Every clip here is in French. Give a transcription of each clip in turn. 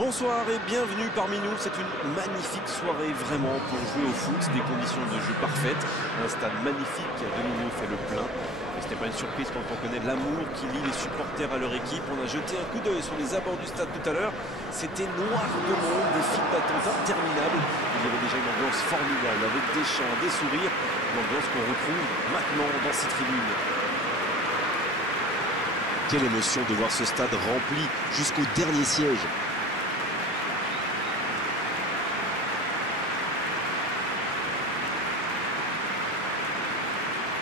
Bonsoir et bienvenue parmi nous. C'est une magnifique soirée vraiment pour jouer au foot, des conditions de jeu parfaites, un stade magnifique qui a de nouveau fait le plein. Et ce n'est pas une surprise quand on connaît l'amour qui lie les supporters à leur équipe. On a jeté un coup d'œil sur les abords du stade tout à l'heure. C'était noir de monde, des files d'attente interminables. Il y avait déjà une ambiance formidable avec des chants, des sourires, une ambiance qu'on retrouve maintenant dans ces tribunes. Quelle émotion de voir ce stade rempli jusqu'au dernier siège.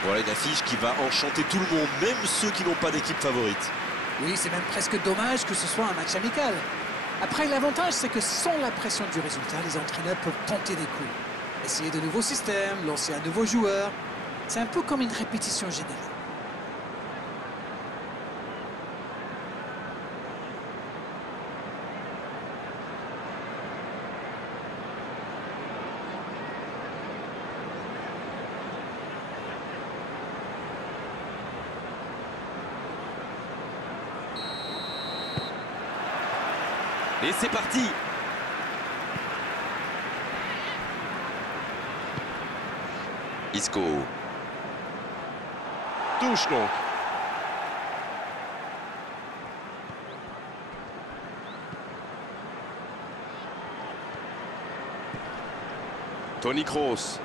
Voilà une affiche qui va enchanter tout le monde, même ceux qui n'ont pas d'équipe favorite. Oui, c'est même presque dommage que ce soit un match amical. Après, l'avantage, c'est que sans la pression du résultat, les entraîneurs peuvent tenter des coups. Essayer de nouveaux systèmes, lancer un nouveau joueur. C'est un peu comme une répétition générale. Et c'est parti. Isco. Touche donc. Toni Kroos.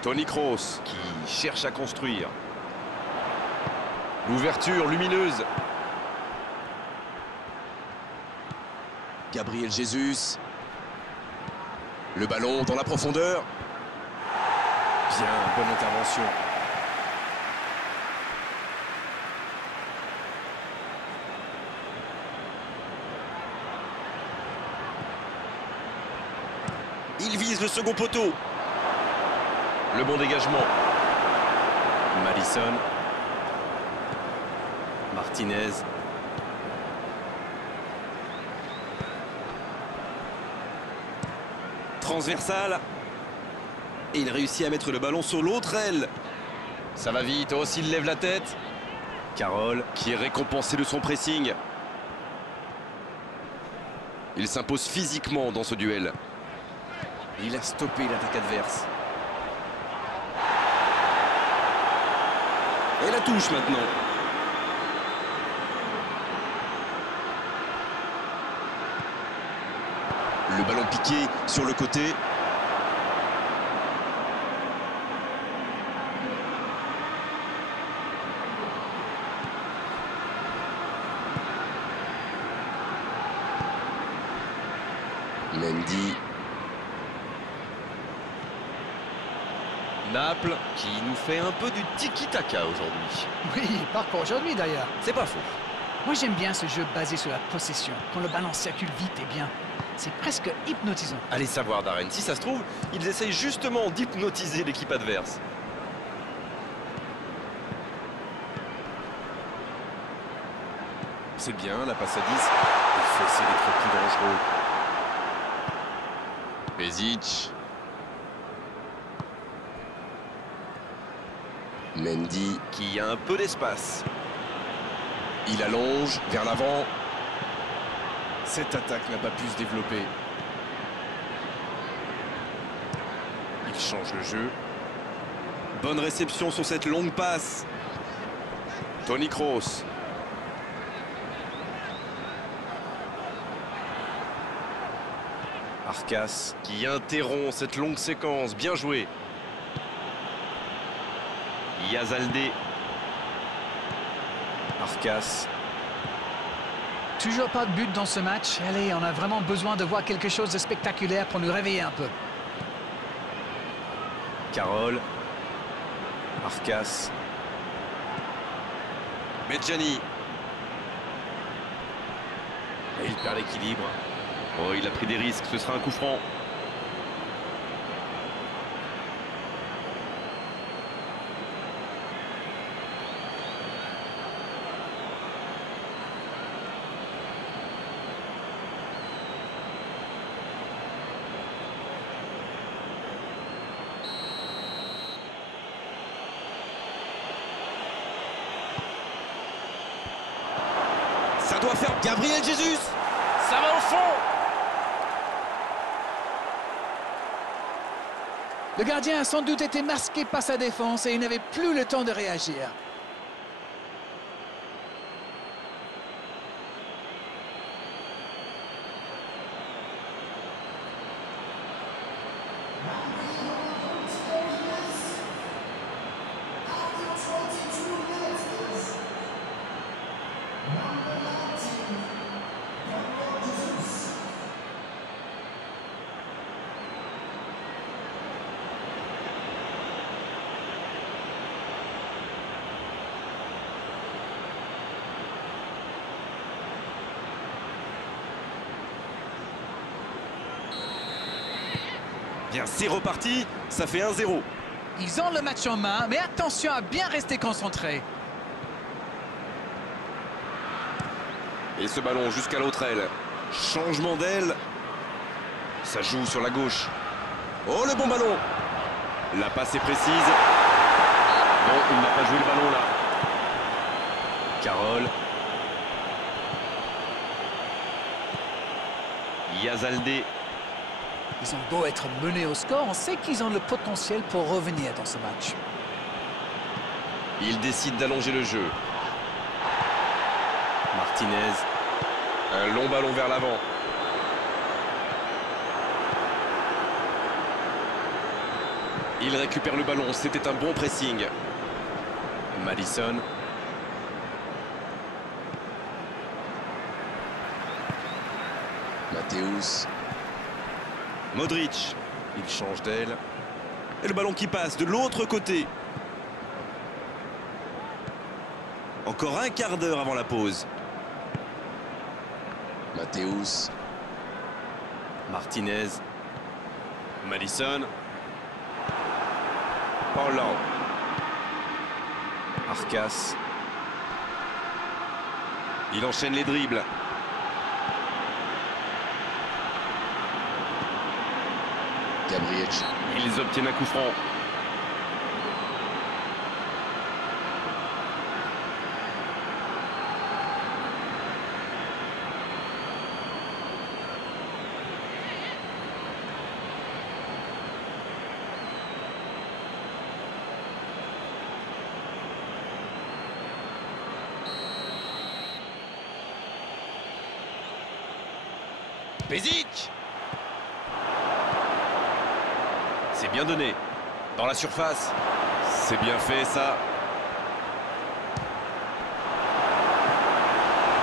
Toni Kroos qui cherche à construire. L'ouverture lumineuse. Gabriel Jesus. Le ballon dans la profondeur. Bien, bonne intervention. Il vise le second poteau. Le bon dégagement. Madison. Martinez. Transversal. Et il réussit à mettre le ballon sur l'autre aile. Ça va vite, aussi il lève la tête. Carroll qui est récompensé de son pressing. Il s'impose physiquement dans ce duel. Il a stoppé l'attaque adverse. Et la touche maintenant. Le ballon piqué sur le côté. Mendy. Naples qui nous fait un peu du tiki-taka aujourd'hui. Oui, pas pour aujourd'hui d'ailleurs. C'est pas faux. Moi, j'aime bien ce jeu basé sur la possession, quand le ballon circule vite et bien. C'est presque hypnotisant. Allez savoir, Darren, si ça se trouve, ils essayent justement d'hypnotiser l'équipe adverse. C'est bien, la passe à 10. Il faut essayer d'être plus dangereux. Pezic. Mendy qui a un peu d'espace. Il allonge vers l'avant. Cette attaque n'a pas pu se développer. Il change le jeu. Bonne réception sur cette longue passe. Toni Kroos. Arcas qui interrompt cette longue séquence. Bien joué. Yazalde. Arcas. Toujours pas de but dans ce match. Allez, on a vraiment besoin de voir quelque chose de spectaculaire pour nous réveiller un peu. Carroll. Arcas. Medjani. Et il perd l'équilibre. Oh, il a pris des risques, ce sera un coup franc. Ça doit faire Gabriel Jesus. Ça va au fond. Le gardien a sans doute été masqué par sa défense et il n'avait plus le temps de réagir. Bien, c'est reparti, ça fait 1-0. Ils ont le match en main, mais attention à bien rester concentré. Et ce ballon jusqu'à l'autre aile. Changement d'aile. Ça joue sur la gauche. Oh, le bon ballon. La passe est précise. Non, il n'a pas joué le ballon là. Carole. Yazaldé. Ils ont beau être menés au score, on sait qu'ils ont le potentiel pour revenir dans ce match. Il décide d'allonger le jeu. Martinez. Un long ballon vers l'avant. Il récupère le ballon, c'était un bon pressing. Madison. Matthäus. Modric. Il change d'aile. Et le ballon qui passe de l'autre côté. Encore un quart d'heure avant la pause. Matthäus. Martinez. Madison. Holland. Arcas. Il enchaîne les dribbles. Gabriel. Ils obtiennent un coup franc. Pezic. C'est bien donné. Dans la surface. C'est bien fait ça.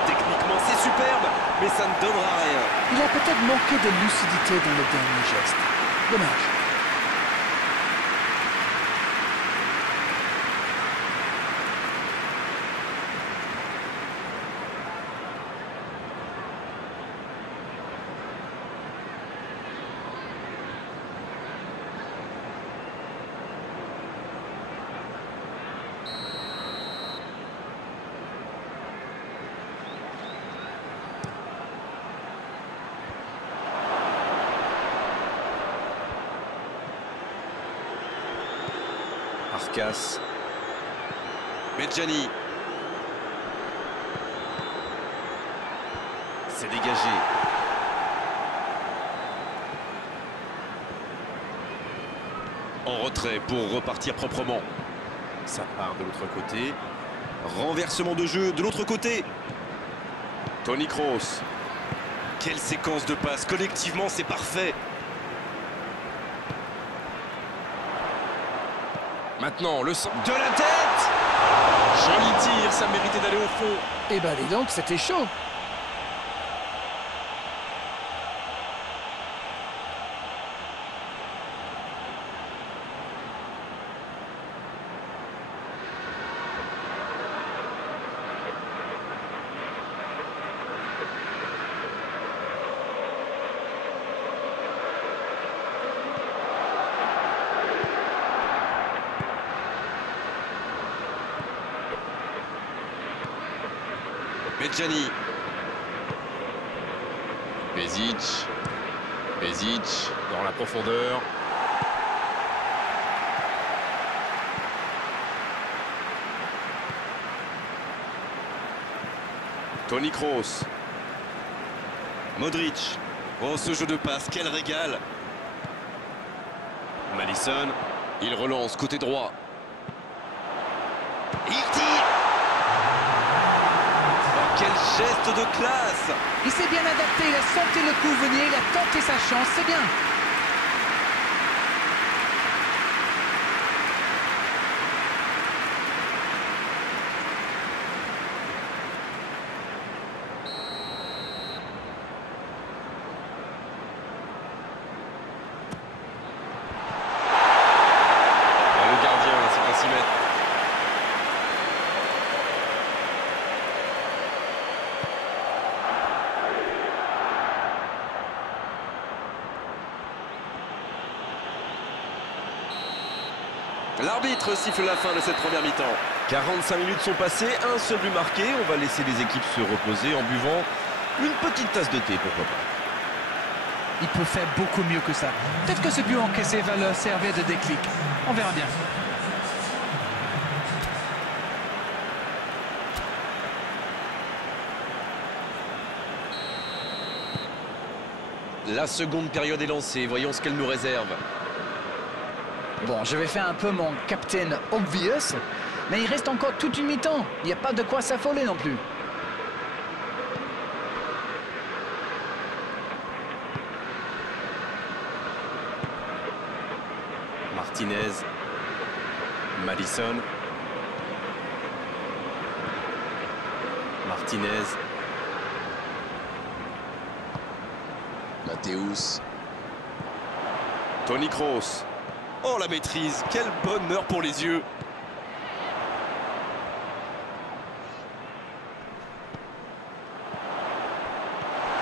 Techniquement c'est superbe, mais ça ne donnera rien. Il a peut-être manqué de lucidité dans le dernier geste. Dommage. Arcas. Medjani. C'est dégagé. En retrait pour repartir proprement. Ça part de l'autre côté. Renversement de jeu de l'autre côté. Toni Kroos. Quelle séquence de passes. Collectivement, c'est parfait. Maintenant, le centre de la tête. Joli tir, ça méritait d'aller au fond. Eh ben, dis donc, c'était chaud. Medjani. Pezic. Pezic dans la profondeur. Toni Kroos. Modric. Oh, ce jeu de passe, quel régal. Maddison, Il relance côté droit. il tire. Oh, quel geste de classe! Il s'est bien adapté, il a senti le coup venir, il a tenté sa chance, c'est bien. Le gardien, c'est pas 6 mètres. L'arbitre siffle la fin de cette première mi-temps. 45 minutes sont passées, un seul but marqué. On va laisser les équipes se reposer en buvant une petite tasse de thé, pourquoi pas. Il peut faire beaucoup mieux que ça. Peut-être que ce but encaissé va leur servir de déclic. On verra bien. La seconde période est lancée. Voyons ce qu'elle nous réserve. Bon, je vais faire un peu mon captain obvious, mais il reste encore toute une mi-temps. Il n'y a pas de quoi s'affoler non plus. Martinez, Maddison, Martinez, Mathéus. Toni Kroos. Oh la maîtrise, quel bonheur pour les yeux.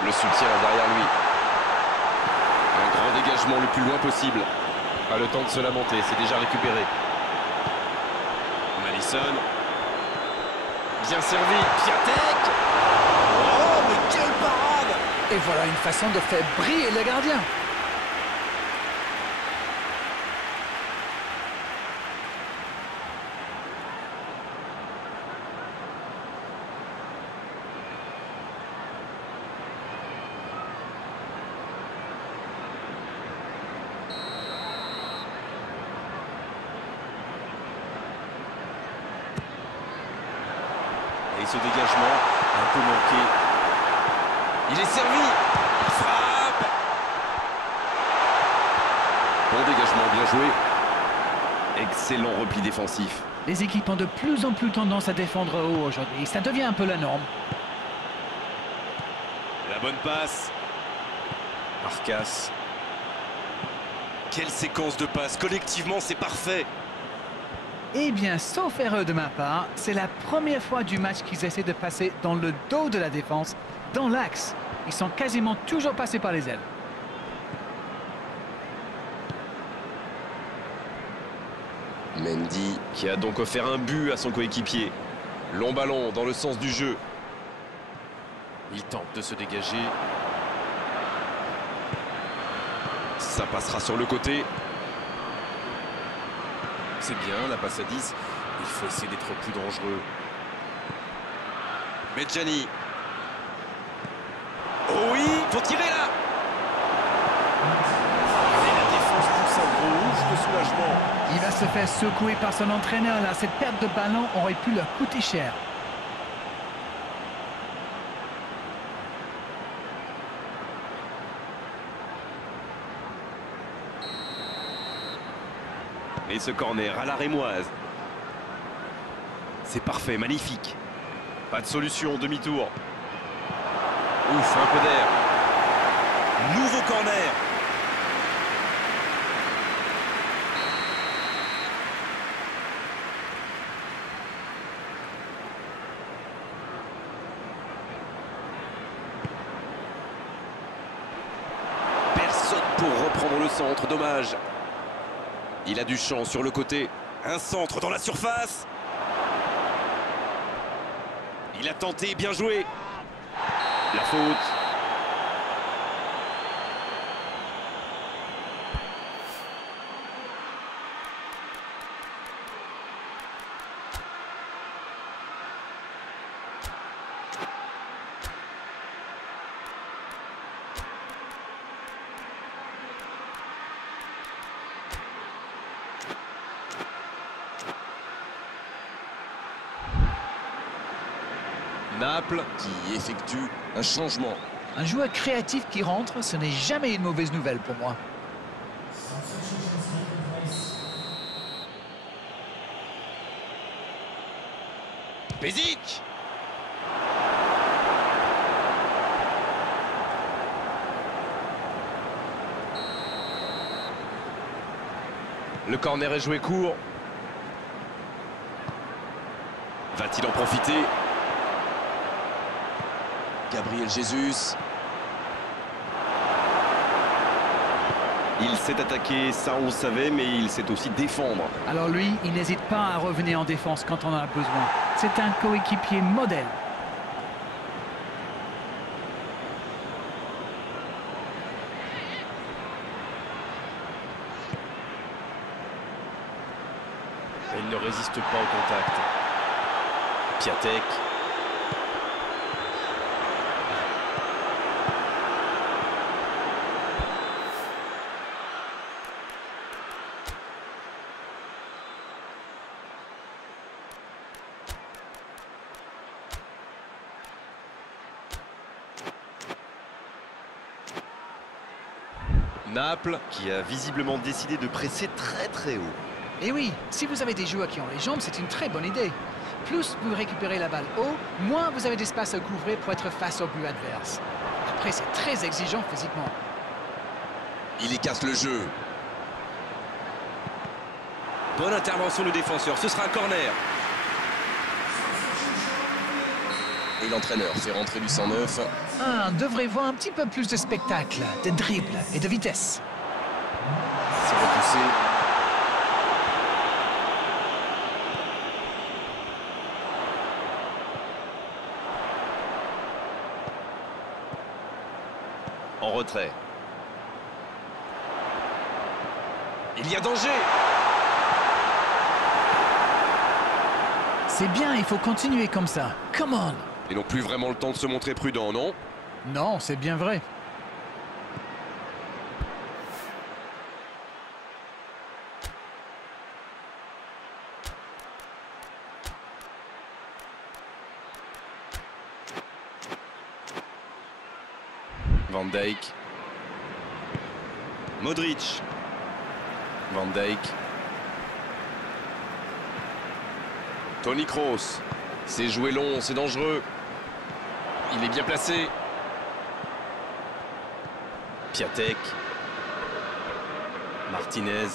Le soutien derrière lui. Un grand dégagement le plus loin possible. Pas le temps de se lamenter, c'est déjà récupéré. Maddison. Bien servi, Piatek. Oh mais quelle parade! Et voilà une façon de faire briller le gardien. Et ce dégagement, un peu manqué. Il est servi. Il frappe. Bon dégagement, bien joué. Excellent repli défensif. Les équipes ont de plus en plus tendance à défendre haut aujourd'hui. Ça devient un peu la norme. La bonne passe. Arcas. Quelle séquence de passes. Collectivement, c'est parfait. Eh bien, sauf erreur de ma part, c'est la première fois du match qu'ils essaient de passer dans le dos de la défense, dans l'axe. Ils sont quasiment toujours passés par les ailes. Mendy qui a donc offert un but à son coéquipier. Long ballon dans le sens du jeu. Il tente de se dégager. Ça passera sur le côté. C'est bien, la passe à 10. Il faut essayer d'être plus dangereux. Medjani. Oh oui, faut tirer là. Et la défense pousse un gros ouf de soulagement. Il va se faire secouer par son entraîneur là. Cette perte de ballon aurait pu leur coûter cher. Et ce corner à la rémoise. C'est parfait, magnifique. Pas de solution, demi-tour. Ouf, un peu d'air. Nouveau corner. Personne pour reprendre le centre, dommage. Il a du champ sur le côté. Un centre dans la surface. Il a tenté, bien joué. La faute. Naples. Qui effectue un changement. Un joueur créatif qui rentre, ce n'est jamais une mauvaise nouvelle pour moi. Pezic. Le corner est joué court. Va-t-il en profiter? Gabriel Jesus. Il s'est attaqué, ça on le savait, mais il sait aussi défendre. Alors lui, il n'hésite pas à revenir en défense quand on en a besoin. C'est un coéquipier modèle. Et il ne résiste pas au contact. Piatek. Naples qui a visiblement décidé de presser très haut. Et oui, si vous avez des joueurs qui ont les jambes, c'est une très bonne idée. Plus vous récupérez la balle haut, moins vous avez d'espace à couvrir pour être face au but adverse. Après, c'est très exigeant physiquement. Il écarte le jeu. Bonne intervention du défenseur, ce sera un corner. Et l'entraîneur fait rentrer du 109. On devrait voir un petit peu plus de spectacle, de dribble et de vitesse. C'est repoussé. En retrait. Il y a danger. C'est bien, il faut continuer comme ça. Come on! Ils n'ont plus vraiment le temps de se montrer prudents, non? Non, c'est bien vrai. Van Dijk. Modric. Van Dijk. Toni Kroos. C'est joué long, c'est dangereux. Il est bien placé. Piatek. Martinez.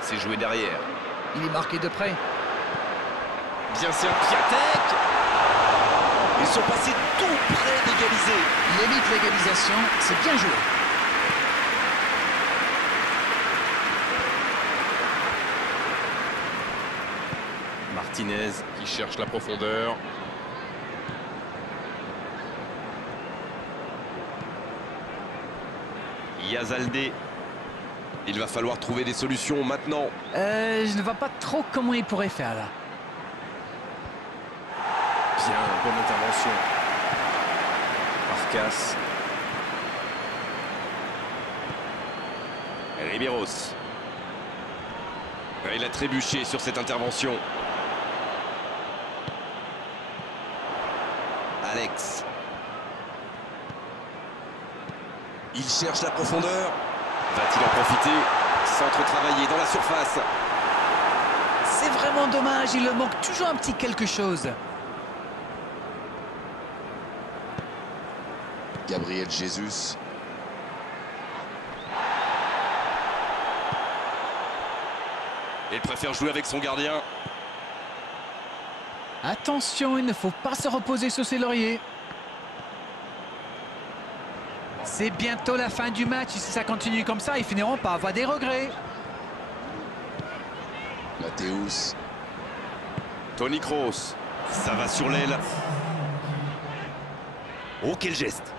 C'est joué derrière. Il est marqué de près. Bien sûr, Piatek. Ils sont passés tout près d'égaliser. Il évite l'égalisation, c'est bien joué. Martinez. Qui cherche la profondeur. Yazaldé. Il va falloir trouver des solutions maintenant. Je ne vois pas trop comment il pourrait faire là. Bien, bonne intervention. Arcas. Riberos. Il a trébuché sur cette intervention. Alex. Il cherche la profondeur. Va-t-il en profiter? Centre travaillé dans la surface. C'est vraiment dommage, il leur manque toujours un petit quelque chose. Gabriel Jesus. Il préfère jouer avec son gardien. Attention, il ne faut pas se reposer sur ses lauriers. C'est bientôt la fin du match. Si ça continue comme ça, ils finiront par avoir des regrets. Mathéus. Toni Kroos. Ça va sur l'aile. Oh, quel geste.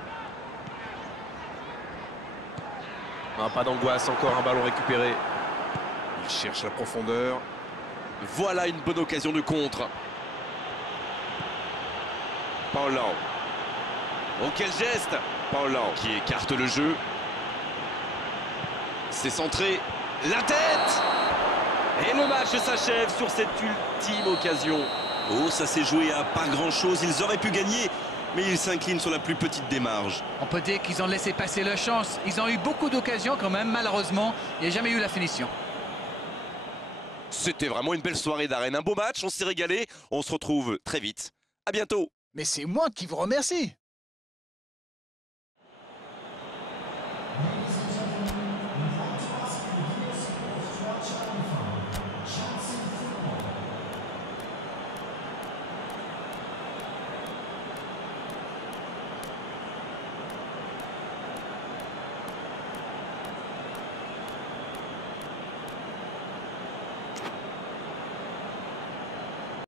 Pas d'angoisse, encore un ballon récupéré. Il cherche la profondeur. Voilà une bonne occasion de contre. Paulhan. Oh, quel geste. Paulhan qui écarte le jeu. C'est centré. La tête. Et le match s'achève sur cette ultime occasion. Oh, ça s'est joué à pas grand-chose. Ils auraient pu gagner, mais ils s'inclinent sur la plus petite des marges. On peut dire qu'ils ont laissé passer leur chance. Ils ont eu beaucoup d'occasions quand même, malheureusement. Il n'y a jamais eu la finition. C'était vraiment une belle soirée d'arène, un beau match, on s'est régalé. On se retrouve très vite. À bientôt. Mais c'est moi qui vous remercie.